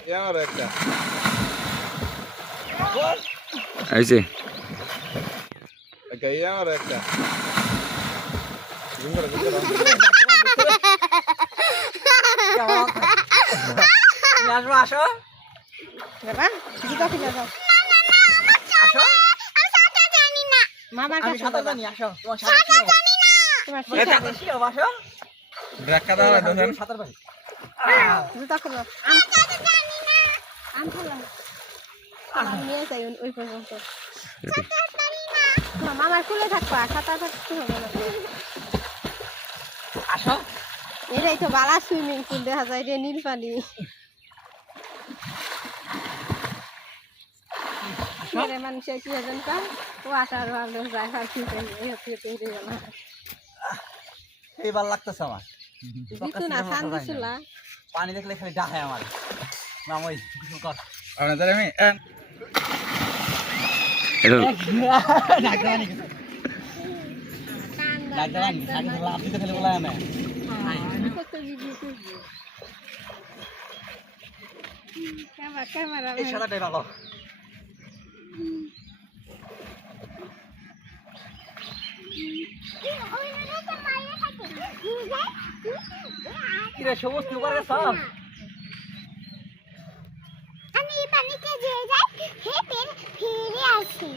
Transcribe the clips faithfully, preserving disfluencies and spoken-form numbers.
ইয়ার একটা আইছে একটা ইয়ার একটা জিঙ্গর জিঙ্গর আসো আসো বাবা দিদা ফিরে যাও আসো মামার আমি কাছে সাঁতার জানি আসো তোমার সাঁতার জানি না তোমার এটা কি আসো ধাক্কা দাও দেখেন সাঁতার পারি জুতা খুলো আম জানি না আম খুলো আমি নিয়ে যাই ওই পর্যন্ত না মামার কুলে থাকবা সাঁতার কাটতে হবে না আসো এটাই তো বালা সুইমিং পুল দেখা যায় রে নীল পানি মেরে মানুষের কি হজন কাম ওয়াটার ওয়ার্ল্ড ড্রাইভার কি এই হচ্ছে পেরে গেল এইবার লাগতেছে আমার দিতু না সান দিছলা পানি দেখলে খালি ডাকে আমার নাম ওই কিছু কর আপনাদের আমি এটা ডাকদানি ডাকদানি আগে লাভ দিতে খালি বলা আমি কত ভিডিও করব ক্যামেরা ক্যামেরা এই সাদাটাই ভালো কিরে সবুজ তুই উপরে গেছ আমি পানিতে যে যাই হে পেন ফিরে আসি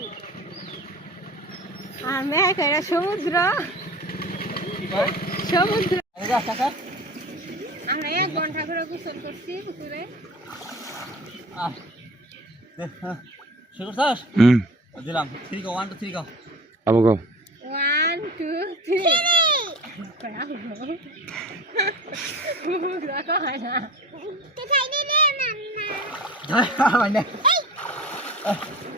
আর মেয়ে কইরা সমুদ্র কি কয় সমুদ্র যা কাকা আমরা এক ঘন্টা করে গোসল করছি পুকুরে আহ শুরু করছস হুম দিলাম three go one two three go আবো গো ওয়ান টু থ্রি রাখা হয় না তো খাই রে মাম্মা যাই মানে